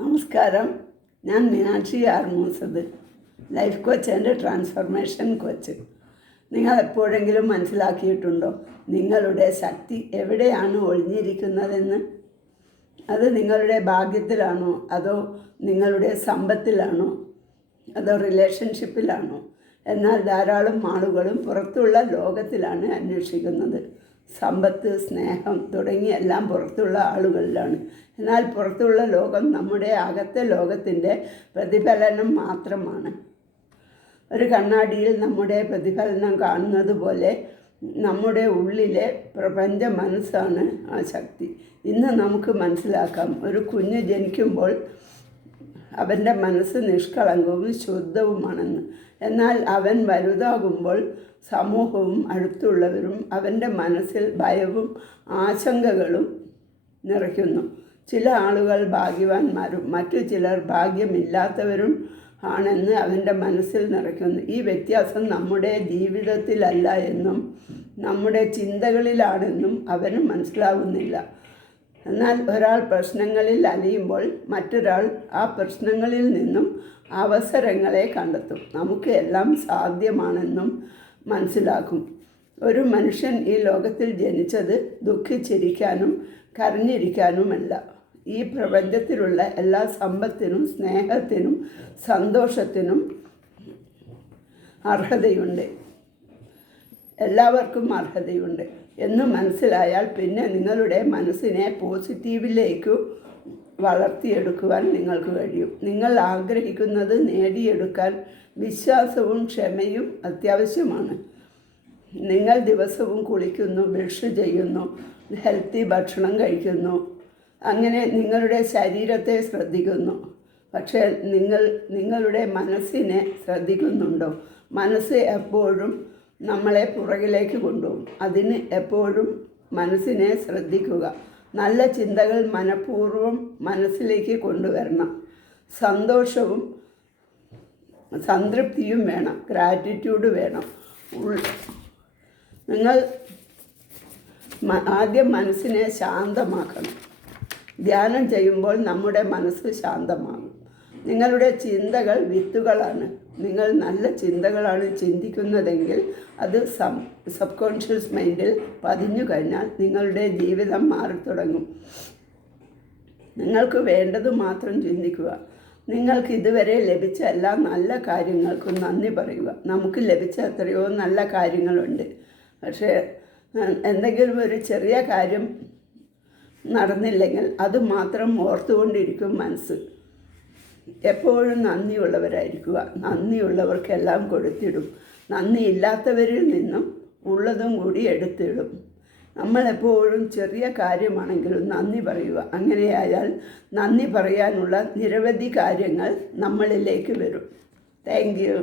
നമസ്കാരം. ഞാൻ Meenakshi R Moosath, life coach and transformation coach. നിങ്ങൾ എപ്പോഴെങ്കിലും മനസ്സിലാക്കിയിട്ടുണ്ടോ നിങ്ങളുടെ ശക്തി എവിടെയാണ് ഒളിഞ്ഞിരിക്കുന്നതെന്ന്? അത് നിങ്ങളുടെ ഭാഗ്യത്തിലാണോ, അതോ നിങ്ങളുടെ സമ്പത്തിലാണോ, അതോ റിലേഷൻഷിപ്പിലാണോ? എന്നാൽ ധാരാളം ആളുകളും പുറത്തുള്ള ലോകത്തിലാണ് അന്വേഷിക്കുന്നത്. സമ്പത്ത്, സ്നേഹം തുടങ്ങിയ എല്ലാം പുറത്തുള്ള ആളുകളിലാണ്. എന്നാൽ പുറത്തുള്ള ലോകം നമ്മുടെ അകത്തെ ലോകത്തിൻ്റെ പ്രതിഫലനം മാത്രമാണ്. ഒരു കണ്ണാടിയിൽ നമ്മുടെ പ്രതിഫലനം കാണുന്നത് പോലെ നമ്മുടെ ഉള്ളിലെ പ്രപഞ്ച മനസ്സാണ് ആ ശക്തി. ഇന്ന് നമുക്ക് മനസ്സിലാക്കാം, ഒരു കുഞ്ഞ് ജനിക്കുമ്പോൾ അവൻ്റെ മനസ്സ് നിഷ്കളങ്കവും ശുദ്ധവുമാണെന്ന്. എന്നാൽ അവൻ വലുതാകുമ്പോൾ സമൂഹവും അടുത്തുള്ളവരും അവൻ്റെ മനസ്സിൽ ഭയവും ആശങ്കകളും നിറയ്ക്കുന്നു. ചില ആളുകൾ ഭാഗ്യവാന്മാരും മറ്റു ചിലർ ഭാഗ്യമില്ലാത്തവരും ആണെന്ന് അവൻ്റെ മനസ്സിൽ നിറയ്ക്കുന്നു. ഈ വ്യത്യാസം നമ്മുടെ ജീവിതത്തിലല്ല എന്നും നമ്മുടെ ചിന്തകളിലാണെന്നും അവന് മനസ്സിലാവുന്നില്ല. എന്നാൽ ഒരാൾ പ്രശ്നങ്ങളിൽ അലിയുമ്പോൾ മറ്റൊരാൾ ആ പ്രശ്നങ്ങളിൽ നിന്നും അവസരങ്ങളെ കണ്ടെത്തും. നമുക്ക് എല്ലാം സാധ്യമാണെന്നും മനസ്സിലാക്കും. ഒരു മനുഷ്യൻ ഈ ലോകത്തിൽ ജനിച്ചത് ദുഃഖിച്ചിരിക്കാനും കരഞ്ഞിരിക്കാനുമല്ല. ഈ പ്രപഞ്ചത്തിലുള്ള എല്ലാ സമ്പത്തിനും സ്നേഹത്തിനും സന്തോഷത്തിനും അർഹതയുണ്ട്. എല്ലാവർക്കും അർഹതയുണ്ട് എന്ന് മനസ്സിലായാൽ പിന്നെ നിങ്ങളുടെ മനസ്സിനെ പോസിറ്റീവിലേക്ക് വളർത്തിയെടുക്കുവാൻ നിങ്ങൾക്ക് കഴിയും. നിങ്ങൾ ആഗ്രഹിക്കുന്നത് നേടിയെടുക്കാൻ വിശ്വാസവും ക്ഷമയും അത്യാവശ്യമാണ്. നിങ്ങൾ ദിവസവും കുളിക്കുന്നു, ബ്രഷ് ചെയ്യുന്നു, ഹെൽത്തി ഭക്ഷണം കഴിക്കുന്നു, അങ്ങനെ നിങ്ങളുടെ ശരീരത്തെ ശ്രദ്ധിക്കുന്നു. പക്ഷേ നിങ്ങളുടെ മനസ്സിനെ ശ്രദ്ധിക്കുന്നുണ്ടോ? മനസ്സ് എപ്പോഴും നമ്മളെ പുറകിലേക്ക് കൊണ്ടുപോകും. അതിന് എപ്പോഴും മനസ്സിനെ ശ്രദ്ധിക്കുക. നല്ല ചിന്തകൾ മനഃപൂർവ്വം മനസ്സിലേക്ക് കൊണ്ടുവരണം. സന്തോഷവും സംതൃപ്തിയും വേണം, ഗ്രാറ്റിറ്റ്യൂഡ് വേണം. നിങ്ങൾ ആദ്യം മനസ്സിനെ ശാന്തമാക്കണം. ധ്യാനം ചെയ്യുമ്പോൾ നമ്മുടെ മനസ്സ് ശാന്തമാകും. നിങ്ങളുടെ ചിന്തകൾ വിത്തുകളാണ്. നിങ്ങൾ നല്ല ചിന്തകളാണ് ചിന്തിക്കുന്നതെങ്കിൽ അത് സബ് കോൺഷ്യസ് മൈൻഡിൽ പതിഞ്ഞു കഴിഞ്ഞാൽ നിങ്ങളുടെ ജീവിതം മാറിത്തുടങ്ങും. നിങ്ങൾക്ക് വേണ്ടത് മാത്രം ചിന്തിക്കുക. നിങ്ങൾക്ക് ഇതുവരെ ലഭിച്ച എല്ലാ നല്ല കാര്യങ്ങൾക്കും നന്ദി പറയുക. നമുക്ക് ലഭിച്ച എത്രയോ നല്ല കാര്യങ്ങളുണ്ട്. പക്ഷേ എന്തെങ്കിലും ഒരു ചെറിയ കാര്യം നടന്നില്ലെങ്കിൽ അത് മാത്രം ഓർത്തുകൊണ്ടിരിക്കും മനസ്സ്. എപ്പോഴും നന്ദിയുള്ളവരായിരിക്കുക. നന്ദിയുള്ളവർക്കെല്ലാം കൊടുത്തിടും. നന്ദിയില്ലാത്തവരിൽ നിന്നും ഉള്ളതും കൂടി എടുത്തിടും. നമ്മളെപ്പോഴും ചെറിയ കാര്യമാണെങ്കിലും നന്ദി പറയുക. അങ്ങനെയായാൽ നന്ദി പറയാനുള്ള നിരവധി കാര്യങ്ങൾ നമ്മളിലേക്ക് വരും. Thank you.